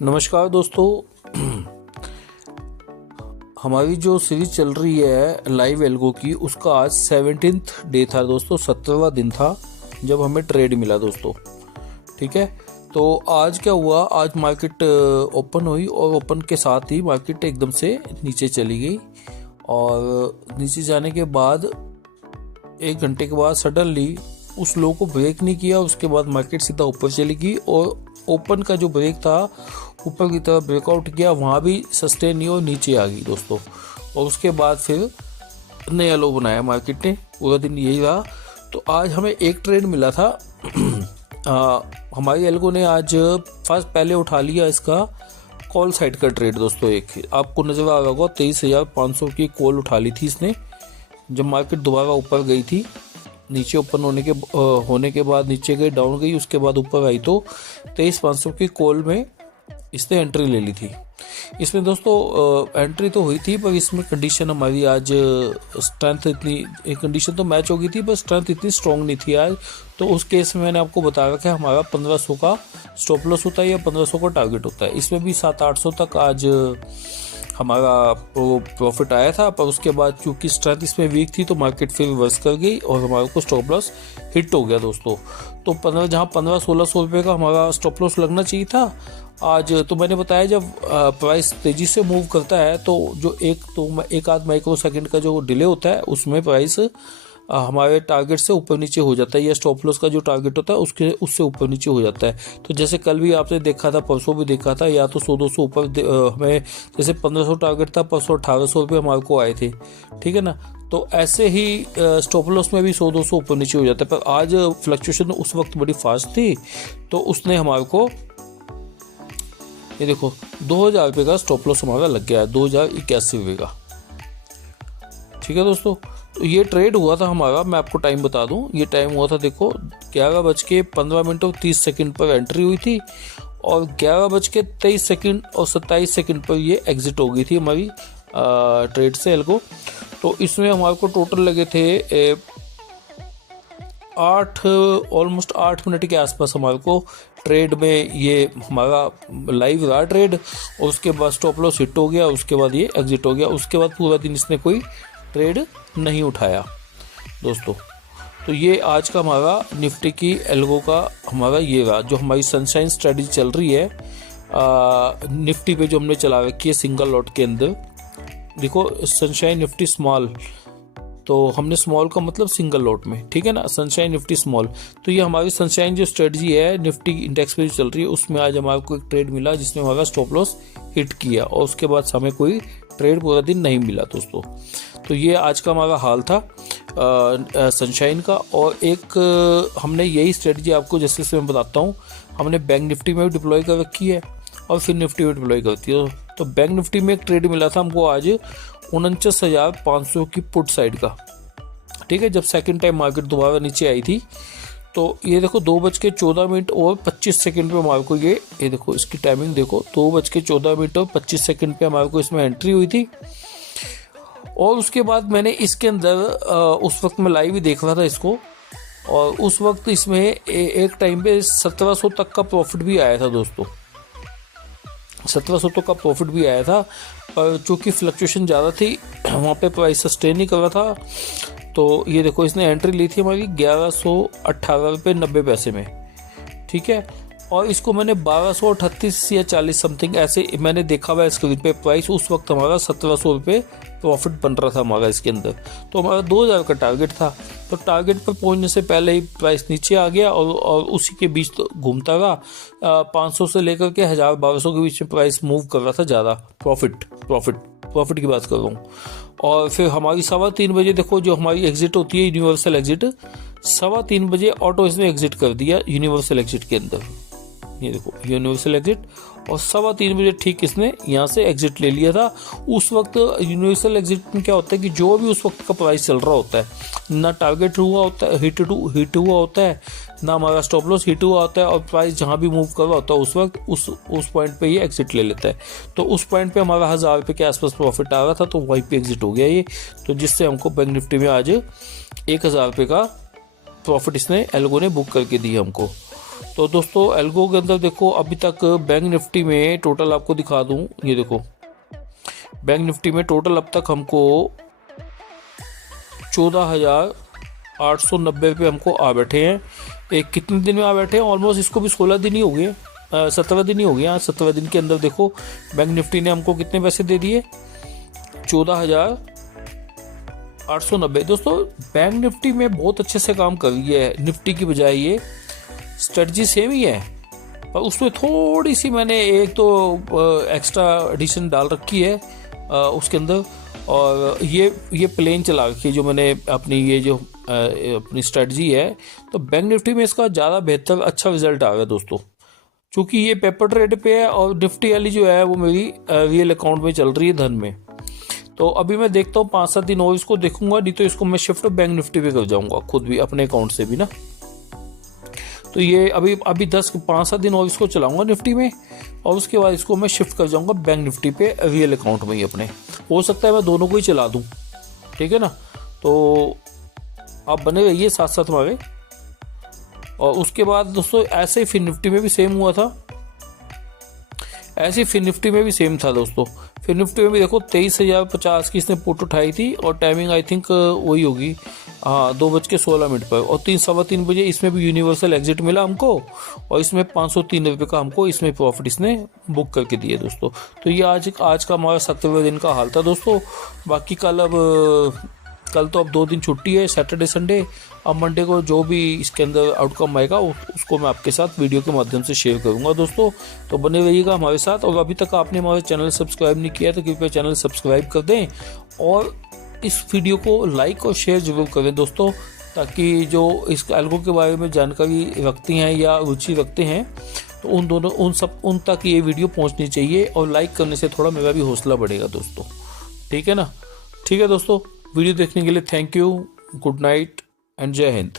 नमस्कार दोस्तों। हमारी जो सीरीज चल रही है लाइव एल्गो की, उसका आज 17th डे था दोस्तों। 17वां दिन था जब हमें ट्रेड मिला दोस्तों। ठीक है, तो आज क्या हुआ, आज मार्केट ओपन हुई और ओपन के साथ ही मार्केट एकदम से नीचे चली गई और नीचे जाने के बाद 1 घंटे के बाद सडनली उस लो को ब्रेक नहीं किया। उसके बाद मार्केट सीधा ऊपर चली गई और ओपन का जो ब्रेक था ऊपर की तरफ ब्रेकआउट किया, वहाँ भी सस्टेन नहीं और नीचे आ गई दोस्तों। और उसके बाद फिर नया लो बनाया मार्केट ने, पूरा दिन यही रहा। तो आज हमें एक ट्रेड मिला था। हमारी एल्गो ने आज फर्स्ट पहले उठा लिया इसका कॉल साइड का ट्रेड दोस्तों। एक आपको नजर आ रहा होगा 23,500 की कॉल उठा ली थी इसने, जब मार्केट दोबारा ऊपर गई थी। नीचे ओपन होने के बाद नीचे गई, डाउन गई, उसके बाद ऊपर आई तो 23,500 की कॉल में इसने एंट्री ले ली थी। इसमें दोस्तों एंट्री तो हुई थी, पर इसमें कंडीशन हमारी आज स्ट्रेंथ इतनी, कंडीशन तो मैच हो गई थी पर स्ट्रेंथ इतनी स्ट्रॉन्ग नहीं थी आज। तो उस केस में मैंने आपको बताया कि हमारा 1500 का स्टॉप लॉस होता है या 1500 का टारगेट होता है। इसमें भी 700-800 तक आज हमारा प्रॉफिट आया था, पर उसके बाद चूंकि स्ट्रेंथ इसमें वीक थी तो मार्केट फिर रिवर्स कर गई और हमारे को स्टॉप लॉस हिट हो गया दोस्तों। तो 1500-1600 रुपये का हमारा स्टॉप लॉस लगना चाहिए था आज। तो मैंने बताया जब प्राइस तेजी से मूव करता है तो जो एक आध माइक्रो सेकंड का जो डिले होता है उसमें प्राइस हमारे टारगेट से ऊपर नीचे हो जाता है, या स्टॉप लॉस का जो टारगेट होता है उससे ऊपर नीचे हो जाता है। तो जैसे कल भी आपने देखा था, परसों भी देखा था, या तो 100-200 ऊपर हमें, जैसे 1500 टारगेट था, परसों 1800 रुपये हमारे को आए थे। ठीक है ना, तो ऐसे ही स्टॉप लॉस में भी 100-200 ऊपर नीचे हो जाता है। पर आज फ्लक्चुएशन उस वक्त बड़ी फास्ट थी तो उसने हमारे को, ये देखो 2000 रुपये का स्टॉप लॉस हमारा लग गया है, 2081 रुपये का। ठीक है दोस्तों, तो ये ट्रेड हुआ था हमारा। मैं आपको टाइम बता दूं, ये टाइम हुआ था देखो 11:15 और 30 सेकंड पर एंट्री हुई थी और 11:23 और 27 सेकंड पर ये एग्जिट हो गई थी हमारी ट्रेड से एल्गो। तो इसमें हमारे को टोटल लगे थे ऑलमोस्ट 8 मिनट के आसपास हमारे को ट्रेड में। ये हमारा लाइव रहा ट्रेड और उसके बाद स्टॉप लॉस हिट हो गया, उसके बाद ये एग्जिट हो गया। उसके बाद पूरा दिन इसने कोई ट्रेड नहीं उठाया दोस्तों। तो ये आज का हमारा निफ्टी की एल्गो का हमारा ये रहा, जो हमारी सनशाइन स्ट्रेटजी चल रही है निफ्टी पे, जो हमने चला रखी है सिंगल लॉट के अंदर। देखो सनशाइन निफ्टी स्मॉल, तो हमने स्मॉल का मतलब सिंगल लॉट में, ठीक है ना, सनशाइन निफ्टी स्मॉल। तो ये हमारी सनशाइन जो स्ट्रेटजी है निफ्टी इंडेक्स पे जो चल रही है, उसमें आज हमारे को एक ट्रेड मिला जिसमें हमारा स्टॉप लॉस हिट किया और उसके बाद हमें कोई ट्रेड पूरा दिन नहीं मिला दोस्तों। तो ये आज का हमारा हाल था सनशाइन का। और एक हमने यही स्ट्रेटजी आपको जैसे मैं बताता हूँ, हमने बैंक निफ्टी में भी डिप्लॉय कर रखी है और फिर निफ्टी में डिप्लॉय करती है। तो बैंक निफ्टी में एक ट्रेड मिला था हमको आज 49,500 की पुट साइड का। ठीक है, जब सेकंड टाइम मार्केट दोबारा नीचे आई थी तो ये देखो 2:14 और 25 सेकंड पे हमारे को ये देखो इसकी टाइमिंग देखो, 2:14 और 25 सेकंड पे हमारे को इसमें एंट्री हुई थी। और उसके बाद मैंने इसके अंदर उस वक्त मैं लाइव ही देख रहा था इसको, और उस वक्त इसमें एक टाइम पे 1700 तक का प्रॉफिट भी आया था दोस्तों। 1700 तक का प्रॉफिट भी आया था, पर चूँकि फ्लक्चुएशन ज़्यादा थी वहाँ पे प्राइस सस्टेन नहीं कर रहा था। तो ये देखो इसने एंट्री ली थी हमारी 1118 रुपये 90 पैसे में। ठीक है, और इसको मैंने 1238 या 40 समथिंग ऐसे मैंने देखा हुआ है स्क्रीन पे प्राइस। उस वक्त हमारा 1700 रुपये प्रॉफिट बन रहा था हमारा इसके अंदर। तो हमारा 2000 का टारगेट था, तो टारगेट पर पहुंचने से पहले ही प्राइस नीचे आ गया और उसी के बीच तो घूमता रहा। 500 से लेकर के 1000-1200 के बीच में प्राइस मूव कर रहा था ज़्यादा। प्रॉफिट की बात कर रहा हूँ। और फिर हमारी 3:15 बजे देखो जो हमारी एग्जिट होती है यूनिवर्सल एग्जिट, 3:15 बजे ऑटो इसने एग्जिट कर दिया यूनिवर्सल एग्जिट के अंदर। ये देखो यूनिवर्सल एग्जिट, और 3:15 बजे ठीक इसने यहाँ से एग्जिट ले लिया था। उस वक्त यूनिवर्सल एग्जिट में क्या होता है कि जो भी उस वक्त का प्राइस चल रहा होता है, ना टारगेट हुआ होता है, हिट हुआ होता है, ना हमारा स्टॉप लॉस हिट हुआ होता है, और प्राइस जहाँ भी मूव कर रहा होता है उस वक्त उस पॉइंट पे ये एग्जिट ले लेता है। तो उस पॉइंट पे हमारा 1000 रुपये के आसपास प्रॉफिट आ रहा था, तो वहीं पे एग्जिट हो गया ये। तो जिससे हमको बैंक निफ्टी में आज 1000 रुपये का प्रॉफिट इसने एल्गो ने बुक करके दिया हमको। तो दोस्तों एल्गो के अंदर देखो अभी तक बैंक निफ्टी में टोटल आपको दिखा दूं, ये देखो बैंक निफ्टी में टोटल अब तक हमको 14,890 रुपये हमको आ बैठे हैं। एक कितने दिन में आ बैठे हैं, ऑलमोस्ट इसको भी 16 दिन ही हो गए, 17 दिन ही हो गए। हाँ 17 दिन के अंदर देखो बैंक निफ्टी ने हमको कितने पैसे दे दिए, 14,890। दोस्तों बैंक निफ्टी में बहुत अच्छे से काम कर रही है निफ्टी की बजाय, ये स्ट्रेटजी सेम ही है पर उसमें थोड़ी सी मैंने एक तो एक्स्ट्रा एडिशन डाल रखी है उसके अंदर, और ये प्लेन चला रखी है जो मैंने अपनी ये जो अपनी स्ट्रेटजी है। तो बैंक निफ्टी में इसका ज़्यादा बेहतर अच्छा रिजल्ट आ गया दोस्तों, क्योंकि ये पेपर ट्रेड पे है और निफ्टी वाली जो है वो मेरी रियल अकाउंट में चल रही है धन में। तो अभी मैं देखता हूँ 5-7 दिन और इसको देखूंगा, नहीं तो इसको मैं शिफ्ट बैंक निफ्टी पे कर जाऊंगा खुद भी अपने अकाउंट से भी ना। तो ये अभी 5-7 दिन और इसको चलाऊंगा निफ्टी में, और उसके बाद इसको मैं शिफ्ट कर जाऊंगा बैंक निफ्टी पे रियल अकाउंट में ही अपने। हो सकता है मैं दोनों को ही चला दूं, ठीक है ना। तो आप बने रहिए साथ साथ हमारे। और उसके बाद दोस्तों ऐसे ही फिर निफ्टी में भी सेम हुआ था, ऐसे ही फिर निफ्टी में भी सेम था दोस्तों। फिर निफ्टी में भी देखो 23,050 की इसने पुट उठाई थी और टाइमिंग आई थिंक वही होगी, हाँ 2:16 पर, और 3-3:15 बजे इसमें भी यूनिवर्सल एग्जिट मिला हमको, और इसमें 503 रुपये का हमको इसमें प्रॉफिट इसने बुक करके दिए दोस्तों। तो ये आज का हमारा 17वें दिन का हाल था दोस्तों। बाकी कल तो अब 2 दिन छुट्टी है, सैटरडे संडे। अब मंडे को जो भी इसके अंदर आउटकम आएगा उसको मैं आपके साथ वीडियो के माध्यम से शेयर करूंगा दोस्तों। तो बने रहिएगा हमारे साथ, और अभी तक आपने हमारे चैनल सब्सक्राइब नहीं किया तो कृपया चैनल सब्सक्राइब कर दें, और इस वीडियो को लाइक और शेयर जरूर करें दोस्तों, ताकि जो इस एल्गो के बारे में जानकारी रखती हैं या रुचि रखते हैं तो उन तक ये वीडियो पहुंचनी चाहिए, और लाइक करने से थोड़ा मेरा भी हौसला बढ़ेगा दोस्तों, ठीक है ना। ठीक है दोस्तों, वीडियो देखने के लिए thank you, good night and जय हिंद।